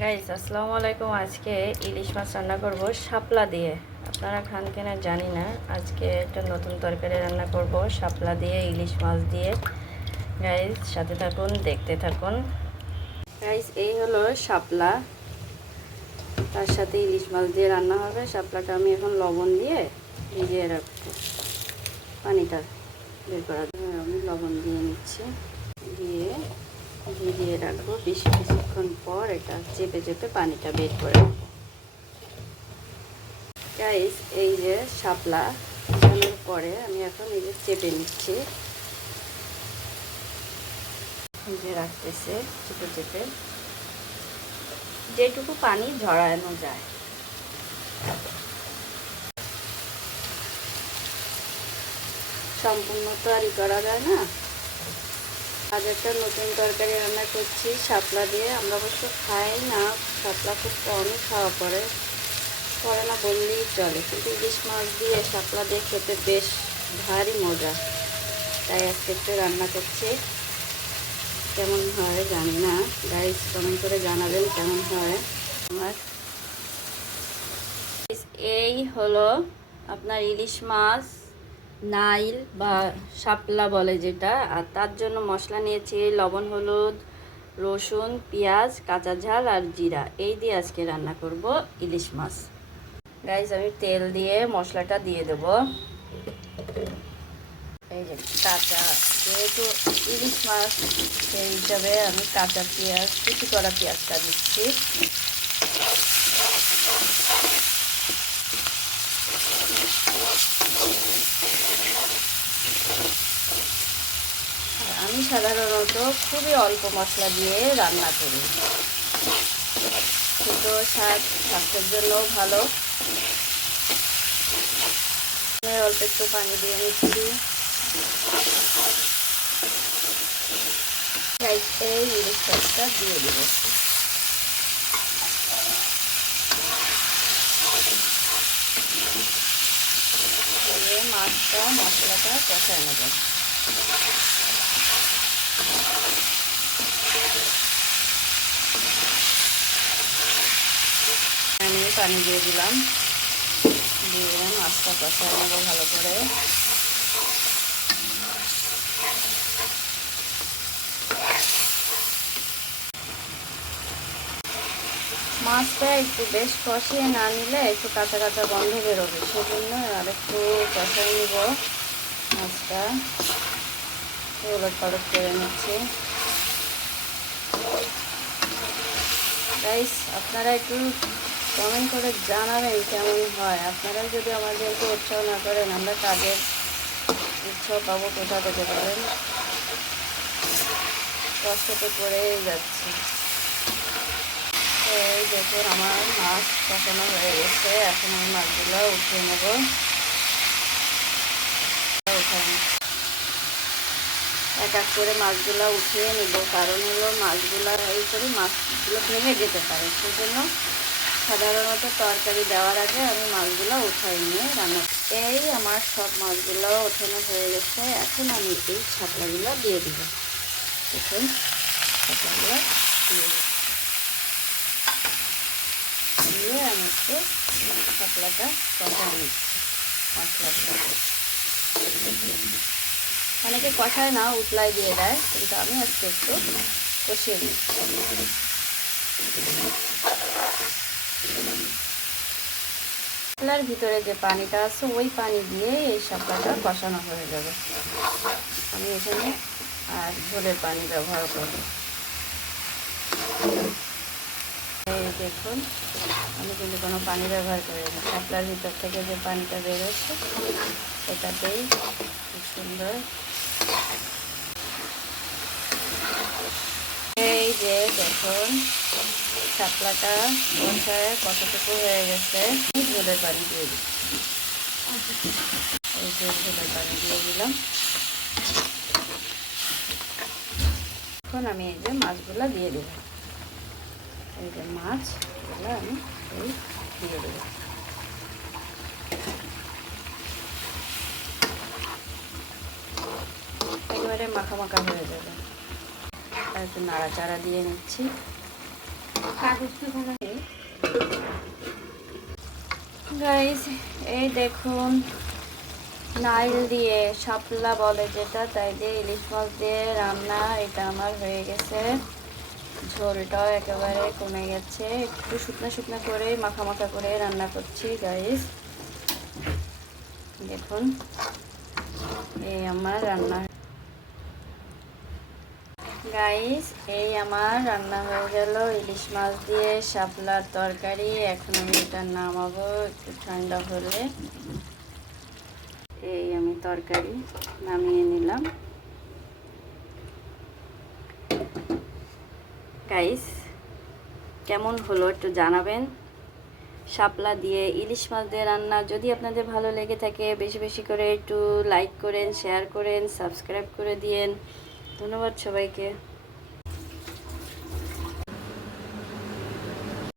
Guys আসসালামু আলাইকুম। আজকে ইলিশ মাছ রান্না করব শাপলা দিয়ে। আপনারা খান কিনা জানি না। আজকে একটা নতুন তরকারি রান্না করব শাপলা দিয়ে, ইলিশ মাছ দিয়ে। গাইস সাথে থাকুন, দেখতে থাকুন। গাইস এই হলো শাপলা, তার সাথে ইলিশ মাছ দিয়ে রান্না হবে। শাপলাটা আমি এখন লবণ দিয়ে ভিজিয়ে রাখবো, পানিটা বের করার জন্য আমি লবণ দিয়ে নিচ্ছি। দিয়ে ভিজিয়ে রাখবো, কিছুক্ষণ পর এটা চেপে চেপে পানিটা বের করে রাখবো। গাইস এই যে শাপলা ভিজানোর পরে আমি এখন এই যে চেপে নিচ্ছি, ভিজে রাখতেছে চেপে চেপে, যেটুকু পানি ঝরানো যায়। সম্পূর্ণ তো আর করা যায় না। আজ একটা নতুন তরকারি রান্না করছি শাপলা দিয়ে। আমরা অবশ্য খাই না, শাপলা খুব কমই খাওয়া পড়ে না বললেই চলে, কিন্তু ইলিশ মাছ দিয়ে শাপলা দিয়ে খেতে বেশ ভারী মজা। তাই আজকে একটু রান্না করছি। কেমন হয় জানি না, গাইস কমেন্ট করে জানাবেন কেমন হয়। আমার এই হলো আপনার ইলিশ মাছ, নাইল বা শাপলা বলে যেটা। আর তার জন্য মশলা নিয়েছি লবণ, হলুদ, রসুন, পেঁয়াজ, কাঁচা ঝাল আর জিরা। এই দিয়ে আজকে রান্না করব ইলিশ মাছ। গাইস আমি তেল দিয়ে মশলাটা দিয়ে দেব। এই যে কাঁচা, যেহেতু ইলিশ মাছ সেই হিসাবে আমি কাঁচা পেঁয়াজ, কুচি করা পেঁয়াজটা দিচ্ছি। আমি সাধারণত খুবই অল্প মশলা দিয়ে রান্না করি, কিন্তু স্বাস্থ্যের জন্যও ভালো। অল্প একটু পানি দিয়ে নিচ্ছি। এই ইলিশ মাছটা দিয়ে দেব। দিয়ে মাছটা মশলাটা কষায় নেব। আমি পানি দিয়ে দিলাম, দিয়ে মাছটা কষায় নেব ভালো করে। মাছটা একটু বেশ কষিয়ে না নিলে একটু কাঁচা কাঁচা গন্ধ বেরোবে, সেজন্য আর একটু কষাই নিব মাছটা। ওলট পালট করে নিচ্ছি। গাইস আপনারা একটু কমেন্ট করে জানাবেন কেমন হয়। আপনারা যদি আমাদেরকে উৎসাহ না করেন আমরা কাজের উৎসাহ পাবো কোথা থেকে পারেন? কষ্ট তো করেই যাচ্ছি। এই দেখুন আমার মাছ কষানো হয়ে গেছে। এখন আমি মাছগুলো উঠিয়ে নেব। এক এক করে মাছগুলো উঠিয়ে নেব, কারণ হলো মাছগুলো এই করে মাছগুলো ভেঙে যেতে পারে, সেজন্য সাধারণত তরকারি দেওয়ার আগে আমি মাছগুলো উঠাই নিয়ে রান্না। এই আমার সব মাছগুলো ওঠানো হয়ে গেছে। এখন আমি এই শাপলাগুলো দিয়ে দিব। দেখুন শাপলাগুলো দিয়ে আমি একটু শাপলাটা কষায় নিচ্ছি মশলার সাথে। অনেকে কষায় না, উতলাই দিয়ে দেয়, কিন্তু আমি আজকে একটু কষিয়ে নিচ্ছি। শাপলার ভিতরে যে পানিটা আছে ওই পানি দিয়ে এই শাপলাটা কষানো হয়ে যাবে। আমি এখানে আর ঝোলের পানি ব্যবহার করব। এই দেখুন আমি কিন্তু কোনো পানি ব্যবহার করি না। শাপলার ভিতর থেকে যে পানিটা বেরোচ্ছে এটাতেই খুব সুন্দর। এই যে দেখুন শাপলাটা কষায় কতটুকু হয়ে গেছে। ঝোলের পানি দিয়ে দিচ্ছি। এই যে ঝোলের পানি দিয়ে দিলাম। এখন আমি এই যে মাছগুলো দিয়ে দেব। এই যে মাছগুলো আমি এই দিয়ে দেব। একেবারে মাখা মাখা হয়ে যাবে। একটু নাড়াচাড়া দিয়ে নিচ্ছি। গাইস এই দেখুন, নাইল দিয়ে শাপলা বলে যেটা, তাই দিয়ে ইলিশ মাছ দিয়ে রান্না এটা আমার হয়ে গেছে। ঝোলটাও একেবারে কমে গেছে, একটু শুকনো শুকনো করে মাখা মাখা করে রান্না করছি গাইস। দেখুন এই আমার রান্না গাইস, এই আমার রান্না হয়ে গেল ইলিশ মাছ দিয়ে শাপলার তরকারি। এখন আমি এটা নামাবো একটু ঠান্ডা হলে। এই আমি তরকারি নামিয়ে নিলাম। গাইস কেমন হলো একটু জানাবেন। শাপলা দিয়ে ইলিশ মাছ দিয়ে রান্না যদি আপনাদের ভালো লেগে থাকে বেশি বেশি করে একটু লাইক করেন, শেয়ার করেন, সাবস্ক্রাইব করে দিয়েন। ধন্যবাদ সবাইকে।